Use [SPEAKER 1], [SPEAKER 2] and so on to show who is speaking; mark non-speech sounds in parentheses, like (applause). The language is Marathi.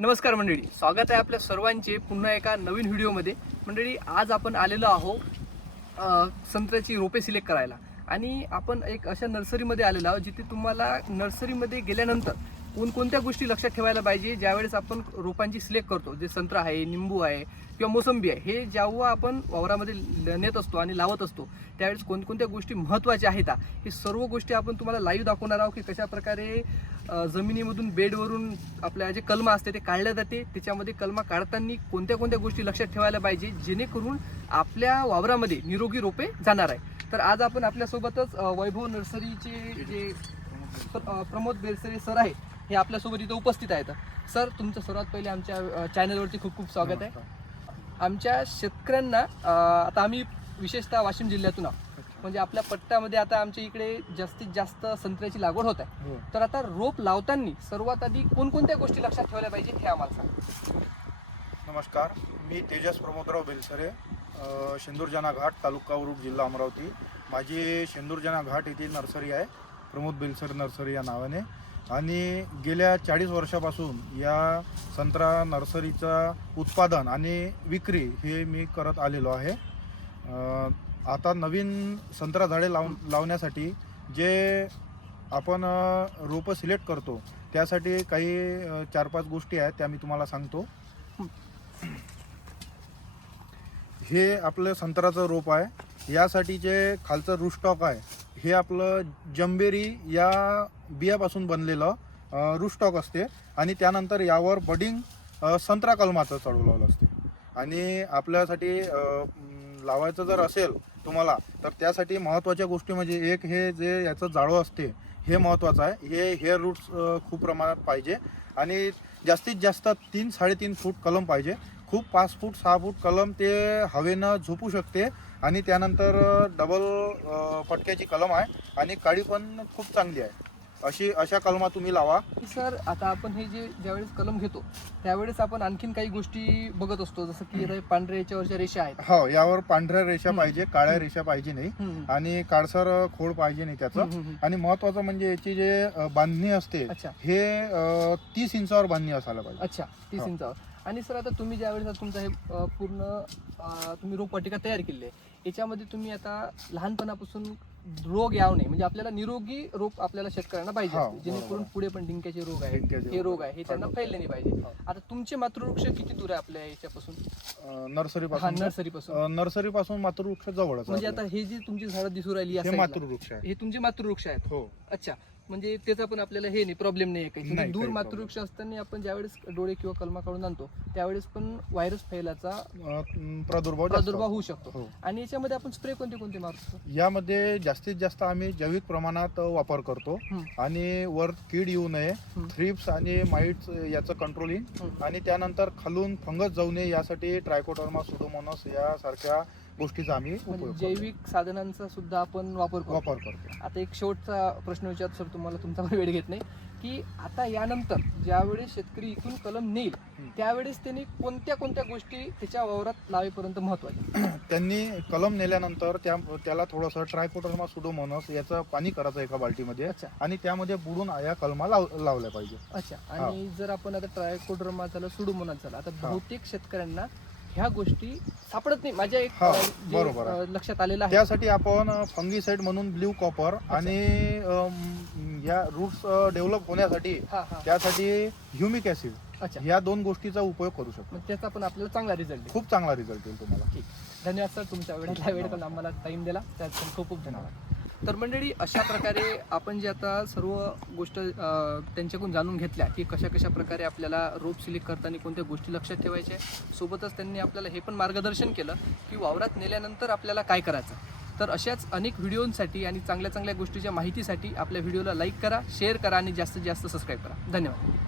[SPEAKER 1] नमस्कार मंडळी स्वागत आहे आपल्या सर्वांचे पुन्हा एका नवीन व्हिडिओमध्ये. मंडळी आज आपण आलेलो आहो संत्र्याची रोपे सिलेक्ट करायला. आणि आपण एक अशा नर्सरीमध्ये आलेलो आहोत जिथे तुम्हाला नर्सरीमध्ये गेल्यानंतर कोणकोणत्या गोष्टी लक्षात ठेवायला पाहिजे? ज्यावेळेस आपण रोपांची सिलेक्ट करतो जे संत्रा आहे निंबू आहे किंवा मोसंबी आहे हे जेव्हा आपण वावरामध्ये ल- नेत असतो आणि लावत असतो त्यावेळेस कोणकोणत्या गोष्टी महत्त्वाच्या आहेत? हे सर्व गोष्टी आपण तुम्हाला लाईव्ह दाखवणार आहोत की कशा प्रकारे जमिनीमधून बेडवरून आपल्या जे कलमा असते ते काढल्या जाते. त्याच्यामध्ये कलमा काढताना कोणत्या कोणत्या गोष्टी लक्षात ठेवायला पाहिजे? जेणेकरून आपल्या वावरामध्ये निरोगी रोपे जाणार आहे तर आज आपण आपल्यासोबतच वैभव नर्सरीचे जे प्रमोद बेलसरे सर आहे हे आपल्यासोबत इथं उपस्थित आहेत. सर तुमचं सर्वात पहिले आमच्या चॅनलवरती खूप खूप स्वागत आहे. आमच्या शेतकऱ्यांना आता आम्ही विशेषतः वाशिम जिल्ह्यातून आहोत. म्हणजे आपल्या पट्ट्यामध्ये आता आमच्या इकडे जास्तीत जास्त संत्र्याची लागवड होत आहे.
[SPEAKER 2] हो.
[SPEAKER 1] तर आता रोप लावताना सर्वात आधी कोणकोणत्या गोष्टी लक्षात ठेवायला पाहिजे हे आम्हाला सांगा.
[SPEAKER 2] नमस्कार. मी तेजस प्रमोदराव बेलसरे शेंदूरजना घाट तालुका उरुड जिल्हा अमरावती. माझी शेंदूरजना घाट येथील नर्सरी आहे. प्रमोद बेलसरे नर्सरी या नावाने. आणि गेल्या चाळीस वर्षापासून या संत्रा नर्सरीचा उत्पादन आणि विक्री हे मी करत आलेलो आहे. आता नवीन संत्रा झाडे लाव लावण्यासाठी जे आपण रोपं सिलेक्ट करतो त्यासाठी काही चार पाच गोष्टी आहेत त्या मी तुम्हाला सांगतो. हे आपलं संत्र्याचं रोप आहे. यासाठी जे खालचं रुस्टॉक आहे हे आपलं जंबेरी या बियापासून बनलेलं रुस्टॉक असते. आणि त्यानंतर यावर बडिंग संत्रा कलमाचं चढवलेलं असते. आणि आपल्यासाठी लावायचं जर असेल तुम्हाला तर त्यासाठी महत्त्वाच्या गोष्टी म्हणजे एक हे जे याचं जाळं असते हे महत्त्वाचं आहे. हे हेअर रूट्स खूप प्रमाणात पाहिजे. आणि जास्तीत जास्त तीन साडेतीन फूट कलम पाहिजे. खूप पाच फूट सहा फूट कलम ते हवेनं झोपू शकते. आणि त्यानंतर डबल पटक्याची कलम आहे आणि काळी पण खूप चांगली आहे. अशी अशा कलमा तुम्ही लावा.
[SPEAKER 1] सर आता आपण हे जे ज्यावेळेस कलम घेतो त्यावेळेस आपण आणखीन काही गोष्टी बघत असतो. जसं की पांढऱ्या याच्यावरच्या रेषा आहेत.
[SPEAKER 2] हो यावर पांढऱ्या रेषा. पाहिजे काळ्या रेषा पाहिजे नाही. आणि काळसर खोड पाहिजे नाही त्याचं. आणि महत्वाचं म्हणजे याची जे बांधणी असते हे तीस इंचावर बांधणी असायला पाहिजे.
[SPEAKER 1] अच्छा तीस
[SPEAKER 2] हो.
[SPEAKER 1] इंचावर. आणि सर आता तुम्ही ज्यावेळेस तुमचं हे पूर्ण तुम्ही रोपवाटिका तयार केली आहे याच्यामध्ये तुम्ही आता लहानपणापासून रोग याव नाही म्हणजे आपल्याला निरोगी रोप आपल्याला शेतकऱ्यांना पाहिजे. जेणेकरून. पुढे पण डिंक्याचे रोग आहेत
[SPEAKER 2] डिंक्याचे
[SPEAKER 1] हे
[SPEAKER 2] रोग
[SPEAKER 1] रोग आहे हे त्यांना. फैलले नाही पाहिजे. आता तुमचे मातृवृक्ष किती दूर आहे आपल्या याच्यापासून
[SPEAKER 2] नर्सरी
[SPEAKER 1] हा
[SPEAKER 2] पासून
[SPEAKER 1] नर्सरी पासून
[SPEAKER 2] नर्सरी पासून मातृवृक्ष जवळच आहे
[SPEAKER 1] म्हणजे. आता हे जी तुमची झाडं दिसू राहिली
[SPEAKER 2] हे मातृवृक्ष आहे
[SPEAKER 1] हे तुमचे मातृवृक्ष आहेत
[SPEAKER 2] हो
[SPEAKER 1] अच्छा म्हणजे त्याचा पण आपल्याला हे नाही प्रॉब्लेम नाही आहे काही.
[SPEAKER 2] नाही,
[SPEAKER 1] दूर
[SPEAKER 2] काही
[SPEAKER 1] मातृवृक्ष असताना आपण ज्यावेळेस डोळे किंवा कलमा काढून आणतो त्यावेळेस पण व्हायरस फैलाचा
[SPEAKER 2] अ, प्रादुर्भाव जास्त
[SPEAKER 1] प्रादुर्भाव होऊ शकतो.
[SPEAKER 2] हो.
[SPEAKER 1] आणि याच्यामध्ये आपण स्प्रे कोणते कोणते मारतो
[SPEAKER 2] यामध्ये जास्तीत जास्त आम्ही जैविक प्रमाणात वापर करतो. आणि वर कीड येऊ नये. थ्रिप्स आणि माइट्स याचं कंट्रोलिंग. आणि त्यानंतर खालून फंगस जाऊ नये यासाठी ट्रायकोटर्मा सुडोमोनस यासारख्या गोष्टीचा आम्ही
[SPEAKER 1] म्हणजे
[SPEAKER 2] करतो.
[SPEAKER 1] जैविक साधनांचा सुद्धा आपण वापर करतो.
[SPEAKER 2] वापर करतो.
[SPEAKER 1] आता एक शेवटचा प्रश्न विचार सर तुम्हाला तुमचा पण वेळ घेत नाही की आता यानंतर ज्यावेळेस शेतकरी इथून कलम नेईल
[SPEAKER 2] हम्म.
[SPEAKER 1] त्यावेळेस त्यांनी कोणत्या कोणत्या गोष्टी त्याच्या वावरात लावेपर्यंत महत्त्वाच्या? (clears throat)
[SPEAKER 2] त्यांनी कलम नेल्यानंतर त्या त्याला थोडंसं ट्रायकोटर्मा सुडोमोनस याचं पाणी करायचं एका बाल्टीमध्ये
[SPEAKER 1] अच्छा.
[SPEAKER 2] आणि त्यामध्ये बुडून या कलमा लाव लावल्या पाहिजे.
[SPEAKER 1] अच्छा. आणि जर आपण आता ट्रायकोड्रमा झालं सुडोमोनास झालं आता
[SPEAKER 2] हा.
[SPEAKER 1] बहुतेक शेतकऱ्यांना ह्या गोष्टी सापडत नाही. माझ्या एक
[SPEAKER 2] हा,
[SPEAKER 1] अ, जे,
[SPEAKER 2] बरोबर आहे.
[SPEAKER 1] अ, लक्षात आलेलं आहे.
[SPEAKER 2] त्यासाठी आपण फंगीसाईड म्हणून ब्ल्यू कॉपर आणि अम, या रूट्स डेव्हलप होण्यासाठी
[SPEAKER 1] हा हा.
[SPEAKER 2] त्यासाठी ह्युमिक ऍसिड
[SPEAKER 1] अच्छा.
[SPEAKER 2] या दोन गोष्टीचा उपयोग करू शकतो.
[SPEAKER 1] मग त्याचा पण आपल्याला चांगला रिझल्ट
[SPEAKER 2] खूप चांगला रिझल्ट येईल तुम्हाला.
[SPEAKER 1] ठीक. धन्यवाद सर. तुमच्या वेळेला वेळ पण आम्हाला टाइम दिला. त्यात खूप खूप धन्यवाद. तर मंडळी अशा प्रकारे आपण जे आता सर्व गोष्ट त्यांच्याकडून जाणून घेतल्या की कशा कशा प्रकारे आपल्याला रोप सिलेक्ट करताना कोणत्या गोष्टी लक्षात ठेवायच्या सोबतच त्यांनी आपल्याला हे पण मार्गदर्शन केलं की वावरात नेल्यानंतर आपल्याला काय करायचं. तर अशाच अनेक व्हिडिओंसाठी आणि चांगल्या चांगल्या गोष्टीच्या माहितीसाठी आपल्या व्हिडिओला लाईक करा शेअर करा आणि जास्तीत जास्त सबस्क्राईब करा. धन्यवाद.